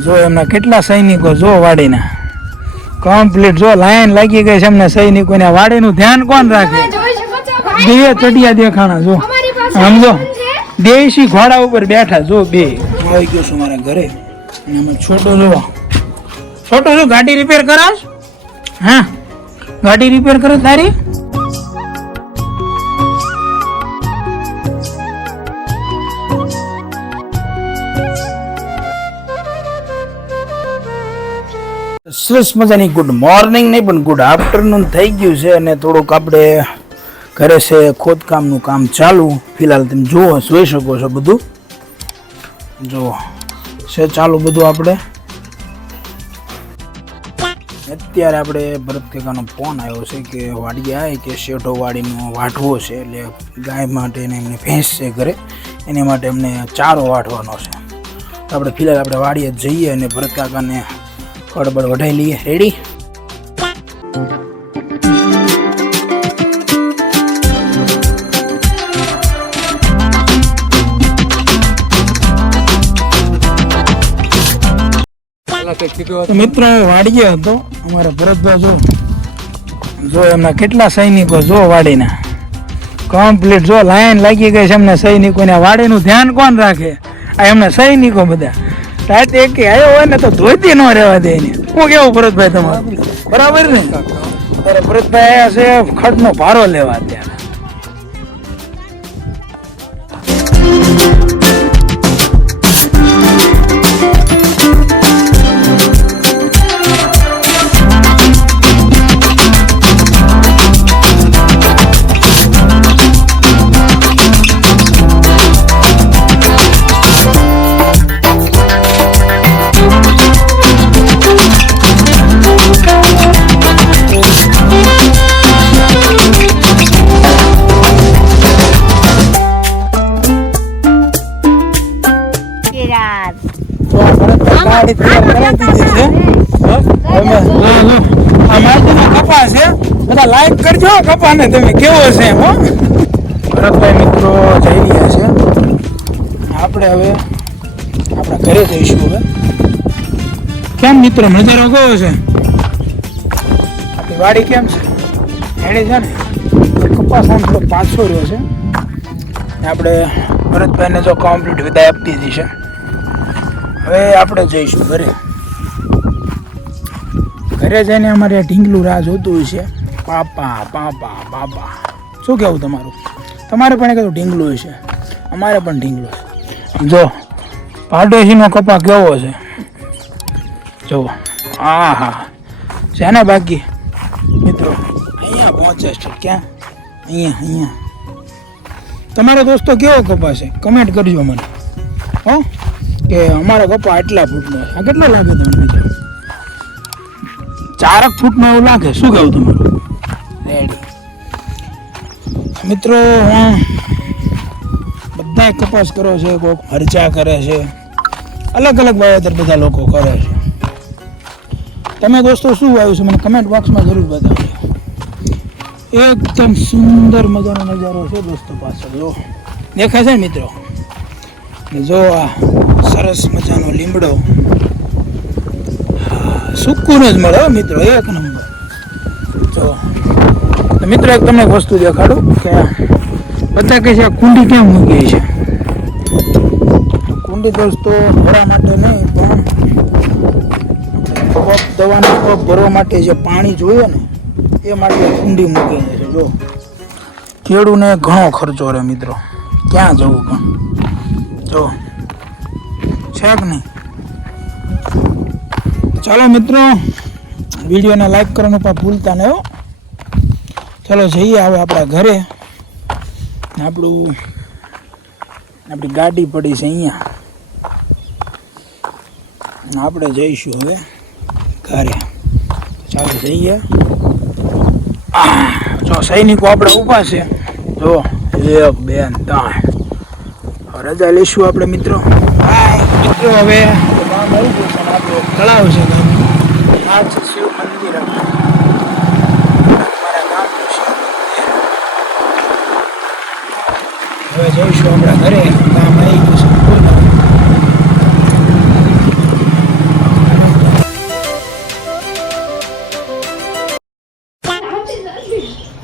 જો એમના કેટલા સૈનિકો જો વાડીના કમ્પ્લીટ જો લાઈન લાગી ગઈ છે એમને સૈનિકોને. વાડીનું ધ્યાન કોણ રાખે? બે ચડિયા દેખાણા જો સમજો દેશી ઘોડા ઉપર બેઠા જો બે. આવી ગયો છું મારા ઘરે અને અમે છોટો જોવા. છોટો જો ગાડી રિપેર કરાશ? હા ગાડી રિપેર કરે તારી? સરસ મજાની ગુડ મોર્નિંગ નહીં પણ ગુડ આફ્ટરનૂન થઈ ગયું છે અને થોડુંક આપણે ઘરે છે ખોદકામનું કામ ચાલુ. ફિલહાલ તમે જુઓ જોઈ શકો છો બધું જુઓ છે ચાલુ બધું. આપણે અત્યારે આપણે ભરત કાકાનો ફોન આવ્યો છે કે વાડીએ આવે કે શેઠો વાડીનો વાઢવો છે એટલે ગાય માટે ને એમને ભેંસ છે ઘરે એની માટે એમને ચારો વાઢવાનો છે. તો આપણે ફિલહાલ આપણે વાડીએ જઈએ અને ભરત કાકાને ખડબડ વઢાઈ લઈએ. રેડી? મિત્રો વાડીએ હતો અમારા ભરતભાઈ જો એમના કેટલા સૈનિકો જો વાડીના કમ્પ્લીટ જો લાઈન લાગી ગઈ છે એમને સૈનિકોને. વાડીનું ધ્યાન કોણ રાખે? આ એમના સૈનિકો બધા. રાતે એક આવ્યો હોય ને તો ધોતી ન રહેવા દે એને. હું કેવું ભરતભાઈ તમારું? બરાબર ને? અરે ભરતભાઈ આવ્યા છે ખડનો ભારો લેવા અત્યારે. કપાસ છે બધા લાઈક કરજો કપાને તમે કેવો છે એમ. ભરતભાઈ મિત્રો જઈ રહ્યા છે. આપણે હવે આપણા ઘરે જઈશું. હવે કેમ મિત્રો નજારો કેવો છે? આપણી વાડી કેમ છે? એડી છે ને કપાસ આમ થોડો પાછો રહ્યો છે. આપણે ભરતભાઈને જો કમ્પ્લીટ વિદાય આપી દીધી છે. હવે આપણે જઈશું ઘરે. ઘરે જઈને અમારે ઢીંગલું રાહ જોતું હોય છે. પાપા પાપા પાપા શું કહેવું તમારું? તમારે પણ કહેતું ઢીંગલું હોય છે, અમારે પણ ઢીંગલું છે. જો પાડોશીનો કપા કેવો છે જો. હા હા છે ને બાકી મિત્રો અહીંયા પહોંચે છે. ક્યાં? અહીંયા તમારો દોસ્તો કેવો કપા છે કમેન્ટ કરજો મને હો કે અમારા કપા આટલા ફૂટનો. આ કેટલો લાગે તમને મિત્રો? 4 ફૂટનો એવું લાગે. શું કહેવું તમારું? રેડી મિત્રો બધા કપાસ કરો છે, કોઈક મરચા કરે છે, અલગ અલગ વાવેતર બધા લોકો કરે છે. તમે દોસ્તો શું વાવ્યું છે મને કમેન્ટ બોક્સમાં જરૂર બતાવજો. એકદમ સુંદર મજાનો નજારો છે દોસ્તો. પાછળ જો દેખાય છે ને મિત્રો? જો આ સરસ મજાનો લીમડો સુકૂન જ મળે મિત્રો, એક નંબર. જો મિત્રો એક તમને વસ્તુ દેખાડું કે બધા કહે છે કુંડી કેમ મૂકી છે. કુંડી દોસ્તો ભરવા માટે નહીં પણ પગ દવાનો પગ ભરવા માટે જે પાણી જોઈએ ને એ માટે કુંડી મૂકી છે. જો ખેડૂને ઘણો ખર્ચો રહે મિત્રો, ક્યાં જવું પણ જો છે કે નહીં. ચાલો મિત્રો વિડીયોને લાઈક કરવાનું પણ ભૂલતા નહીં હો. ચાલો જઈએ હવે આપણા ઘરે. આપણી ગાડી પડી છે અહીંયા. આપણે જઈશું હવે ઘરે. ચાલો જઈએ. જો સૈનિકો આપણે ઊભા છે જો 1 2 3. રજા લઈશું આપણે મિત્રો. મિત્રો હવે ગામ આવી ગયું છે. આપણું તળાવ છે ગામનું. આ છે શિવ મંદિર અમારા ગામનું શિવ મંદિર. હવે જઈશું આપણા ઘરે. ગામ આવી ગયું છે પૂર્ણ.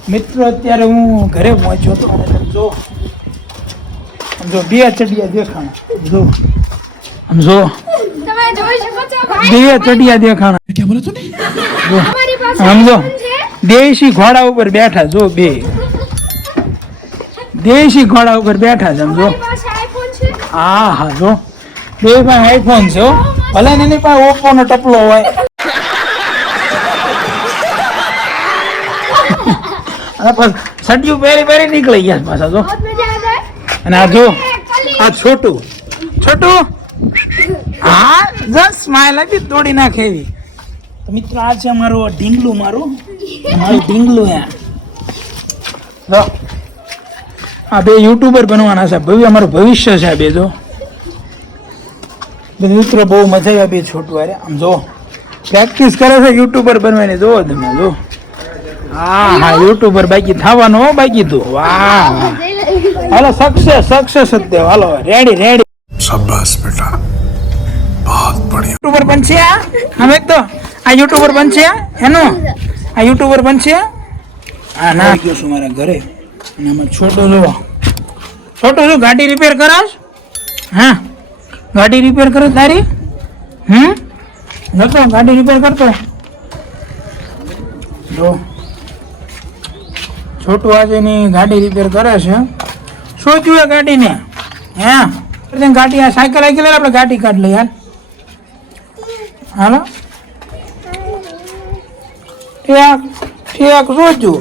મિત્રો અત્યારે હું ઘરે પહોંચ્યો હતો અને તમે જો સમજો 2 ચડિયા દેખાણા જો સમજો તમે જોઈ શકો છો 2 ચડિયા દેખાણા क्या बोला तूने? અમારી પાસે સમજો iPhone છે. દેશી ઘોડા ઉપર બેઠા જો 2 દેશી ઘોડા ઉપર બેઠા છે સમજો અમારી પાસે iPhone છે. હા હા જો 2 પાસે આઈફોન છે હો. ભલે ને એની પાસે ઓપ્પો નો ટપલો હોય અને પછી સડિયું પહેરી નીકળી ગયા પાછા જો बहुत मजा आता है. અને આ જો આ છોટું હા જસ સ્માઈલ આપી તોડી નાખે એવી તો મિત્રો આ છે મારું ઢીંગલું મારું ઢીંગલું જો આ 2 યુટ્યુબર બનવાના છે અમારું ભવિષ્ય છે આ 2 જો મિત્રો બહુ મજા આવી 2 છોટું અરે આમ જો પ્રેક્ટિસ કરે છે યુટ્યુબર બનવાની જો તમે જો હા યુટ્યુબર બાકી થવાનું હો બાકી તો વાહ હાલો સક્સેસ જ દેવ હાલો રેડી शाबाश बेटा बहुत बढ़िया યુટ્યુબર બનશે આમ એક તો આ યુટ્યુબર બનશે એનું આ યુટ્યુબર બનશે હા ના ગયો છું મારા ઘરે અને આમાં છોટો શું ગાડી રિપેર કરાશ હા ગાડી રિપેર કરે તારી નતો ગાડી રિપેર કરતો જો છોટું આજે ની ગાડી રિપેર કરે છે શું જોઈએ ગાડીને હે ગાડી આ સાયકલ આવી ગયેલી આપણે ગાડી કાઢ લઈએ યાર હાલો ઠીક જોજો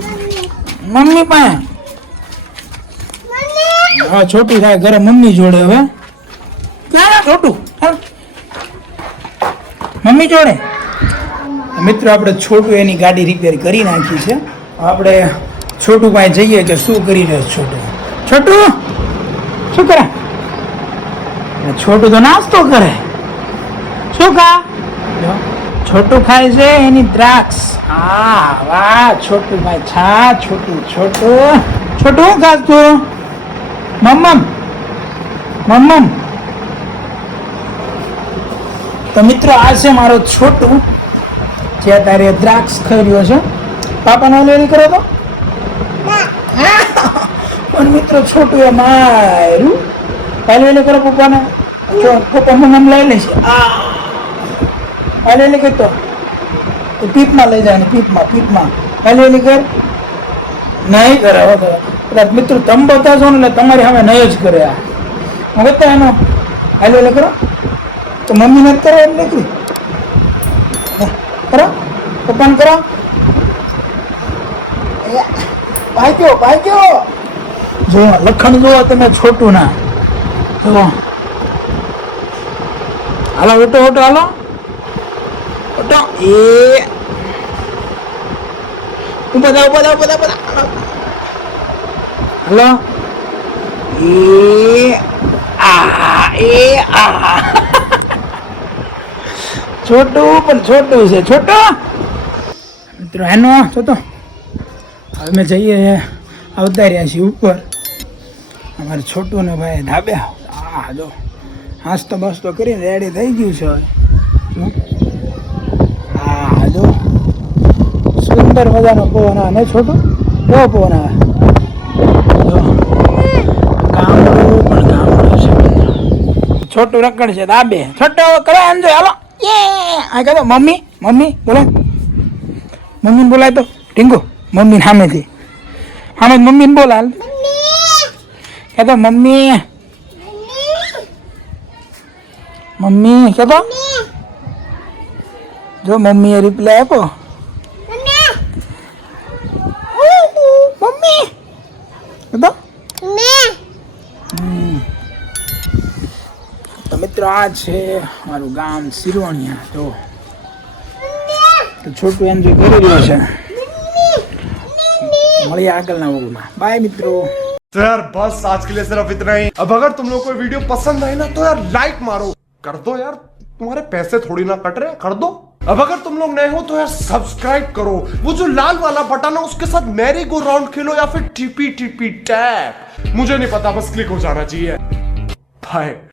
મમ્મી પાસે હા છોટી થાય ઘરે મમ્મી જોડે હવે ક્યાં છોટું મમ્મી જોડે મિત્રો આપણે છોટું એની ગાડી રિપેર કરી નાખી છે આપણે છોટું પાસે જઈએ કે શું કરી રહ્યો છોટું શું કરે છોટું તો નાસ્તો કરે શું ખા છોટું ખાય છે એની દ્રાક્ષ હા વાહ છોટું ભાઈ છા છોટું શું ખાસ તું મમ્મમ તો મિત્રો આ છે મારો છોટું જે તારે દ્રાક્ષ ખાઈ રહ્યો છે પાપાનો લેરી કરો તો પણ મિત્રો છોટું એ મારું પહેલે કરો પપ્પાને પપ્પા મમ્મ લઈ લેશે પહેલે કરતો પીપમાં લઈ જાય ને પીપમાં પહેલે કર નહીં કરે હવે કદાચ મિત્રો તમે બતાવશો ને એટલે તમારી સામે નહીં જ કરે આ હું બતા એનો પહેલે કરો તો મમ્મી નથી કરો એમ નીકળી કરો પપ્પાને કરો ભાગ્યો જો લખણ જુઓ તમે છોટું ના જો હાલો ઓટો હાલો ઓટો એ બધા હાલો છોટું પણ છોટું છે મિત્રો એનો છોટો હવે અમે જઈએ આવતા રહ્યા છીએ ઉપર અમારે છોટું ને ભાઈ ધાબે હા જો નાસ્તો બાસ્તો કરીને રેડી થઈ ગયું છે હા જો સુંદર મજાનો પવન આવે ને છોટું કેવો પવન આવે જો ગામડું છે છોટું રખડ છે ધાબે છોટો કરો એન્જોય હાલો આ કહો મમ્મી બોલે મમ્મીને બોલાય તો ટીંગુ મમ્મી સામેથી મમ્મીને બોલાલ કહેતો મમ્મી કહેતો જો મમ્મીએ રિપ્લાય આપો મમ્મી કહેતો તો મિત્રો આ છે મારું ગામ સિરવણિયા તો છોટું એન્જોય કરી રહ્યો છે મળીએ આગળના વ્લોગમાં બાય મિત્રો तो यार बस आज के लिए सिर्फ इतना ही। अब अगर तुम लोग को वीडियो पसंद आई ना तो यार लाइक मारो, कर दो यार, तुम्हारे पैसे थोड़ी ना कट रहे, कर दो। अब अगर तुम लोग नए हो तो यार सब्सक्राइब करो, वो जो लाल वाला बटन है उसके साथ मैरी गो राउंड खेलो या फिर टीपी टैप, मुझे नहीं पता, बस क्लिक हो जाना चाहिए। बाय।